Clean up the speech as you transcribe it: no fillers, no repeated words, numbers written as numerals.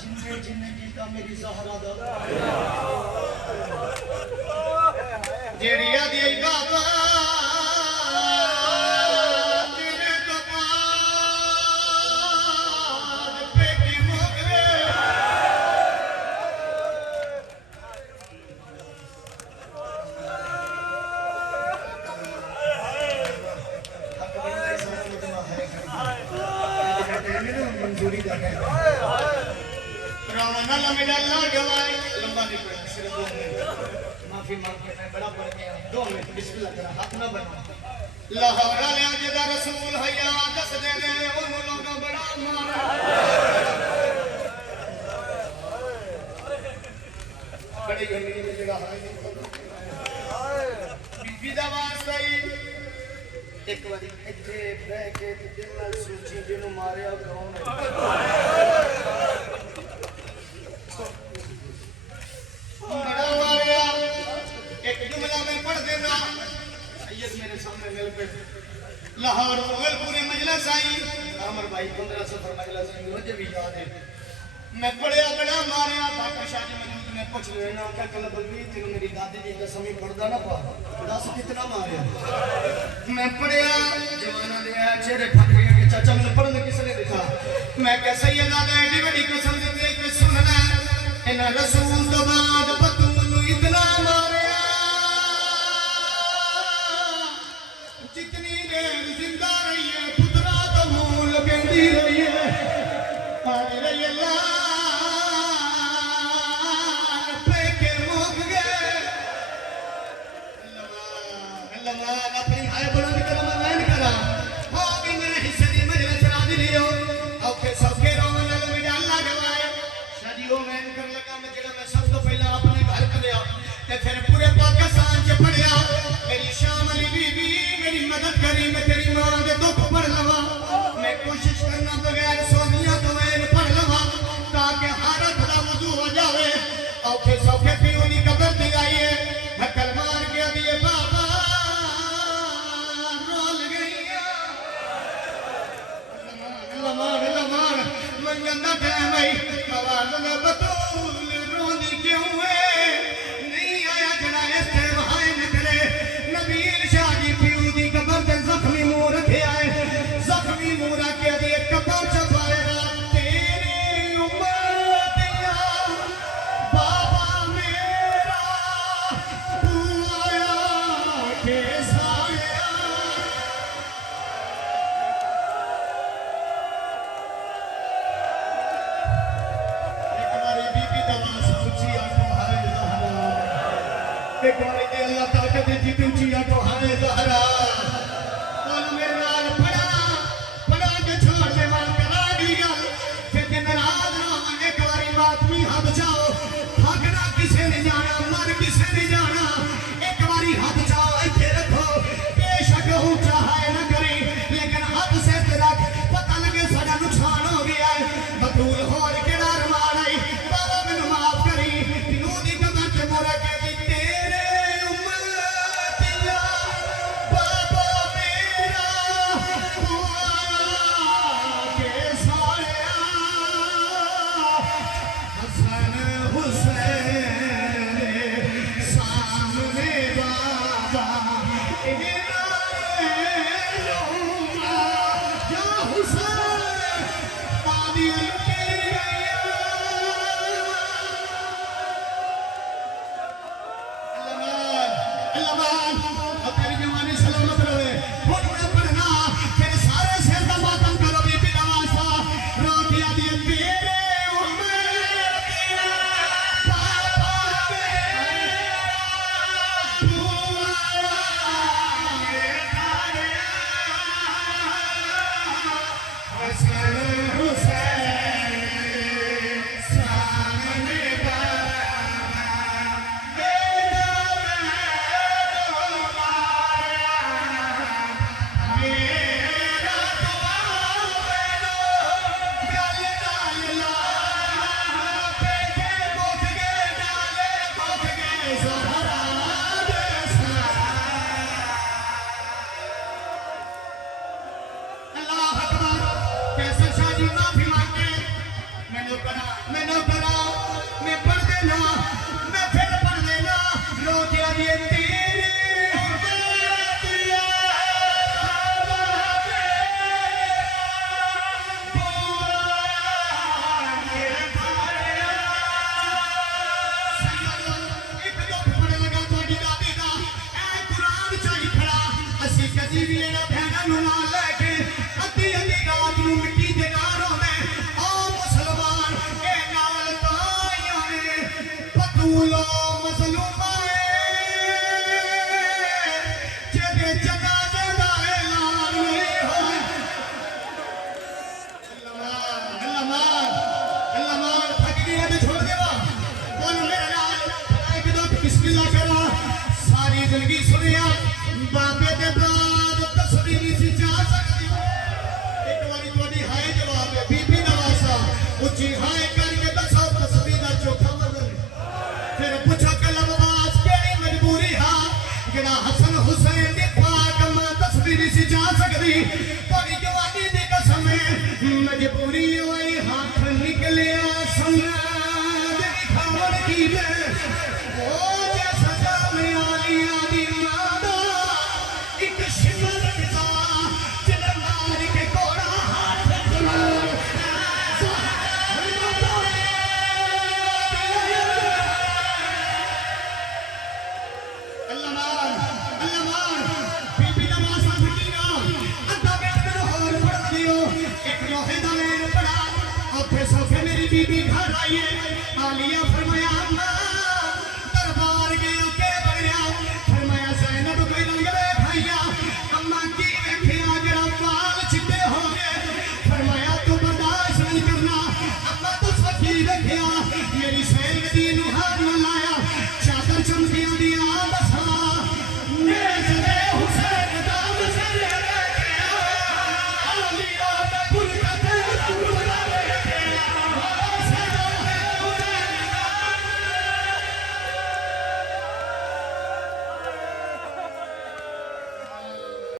जिन्ने जिन्ने जीता मेरी ज़हरा दा जेड़ी आदि बाबा तेरे तो बाद पेटी मोगरे मंजूरी दा है रावण अल्लाह मेरा अल्लाह गवाए लंबा नहीं पड़ा सिर्फ 2 मिनट माफी मांग के मैं बड़ा पड़ गया 2 मिनट बिस्मिल्लाह करा हाथ ना बना लाहौर वाले जेदा रसूल हया दस दे दे ओनु लोग बड़ा मारा बड़ी गंदी में जगह है बीबी दा वास्ता ही एक बारी इथे बैठ के दिल नाल सोची जिनु मारिया कौन है बड़ा मारिया एक जुमला में पढ़ देना सैयद मेरे सामने मिल पे लाहौर पूरे मजलिस आई अमर भाई 1500 पर मजलिस आई मुझे भी याद है मैं पढ़िया बड़ा मारिया बाकी शाह जी मौजूद ने पूछ लेना क्या कल बलवी तेरे मेरी दादी जी का समय पढ़दा ना पा 10 कितना मारिया मैं पढ़िया जमाना दे चेहरे फट गए कि चाचा मैंने पढ़ने किसने दिखा मैं कह सैयद आदा एडी बड़ी कसम दी कि सुन ले इन रसूल तो बाद पतू नु इतना मारिया जितनी देर जिंदा रही है पुत्रा तो मूल बेंदी रही है पानी रही अल्लाह पे के मुक गए अल्लाह अपनी आय बुलंद कर मैं करा हो भी मेरे हिस्से दी मजलिस राज लियो औखे सौखे रोवन में अल्लाह गवाए शादियों में कर लगा मैं जगह मैं सब तो पहला अपने घर गया ते फिर पूरे पाकिस्तान च पढ़िया मेरी शाम अली बीबी मेरी मदद करी मैं तेरी मां दे दुख पढ़ लवा मैं कोशिश करना बगैर सोनिया तो मैं पढ़ लवा ताकि हालत दा वजू हो जावे औखे सौखे पीओ दी कब्र दी आई है धक्कल मार के दिए बाबा रोल गईया लमान मन गंदा टाइम आई आवाज में बतूल रोंदी क्यों है नहीं आया जड़ा ऐसे वहां न करे नबी इरशाद जी पीओ दी कब्र ते जख्मी मुंह रखे आए जख्मी मुंह रखे दिए कब्र च पाएगा तेरी उम्मतिया बाबा मेरा तू आया के साया एक बारी बीबी दवा सोची आटो हाय ज़हरा एक बारी दे अल्लाह ताकत दी ऊंची आटो हाय ज़हरा बोल मेरे नाल पड़ा के छोड़ के मान करा दी गल फिर नाराज ना हो एक बारी मातमी हाथ जाओ भागना किसे नहीं जाना मर किसे नहीं जाना एक बारी हाथ जाओ इथे रखो बेशक ऊंचा है न करी लेकिन हाथ से तेरा पता लगे साडा नुकसान हो गया है बतूल होर केड़ा अरमान आई बाबा मैनू माफ करी तिनू दी कदर ते मोरा के दी तेरे उम्मत मजबूलो मजलूमा जेदे जनाजे दा ऐलान नहीं होया अल्लाह थक गया तो छोड़ देवा बोल मेरे नाल एक दो बिस्मिल्लाह करा सारी जिंदगी सुनिया बाबे दे बाद तस्वीर नहीं सी जा सकती एक बारी थोड़ी हाय जवाब है बीबी नवासा उची हाय करके दसो तस्वीर दा चोखा बदल फिर पूछो कि लबवास केड़ी मजबूरी हा जेड़ा हसन हुसैन दे पाक मां तस्वीर सी जा सकती थोड़ी जवानी दी कसम मजबूरी होई हाथ निकलिया समाज दिखावन की दे ओ जे सजा में आलिया दी मादा एक शिमर पिता जिने मार के कोड़ा हाथ बीबी नवासा फकीरा अद्धा मिनट मेरे होर पढ़ दियो एक लोहे दा लेन पड़ा औखे सौखे मेरी बीबी घर आईए आलिया फरमाया अम्मा दरबार गयो के बनया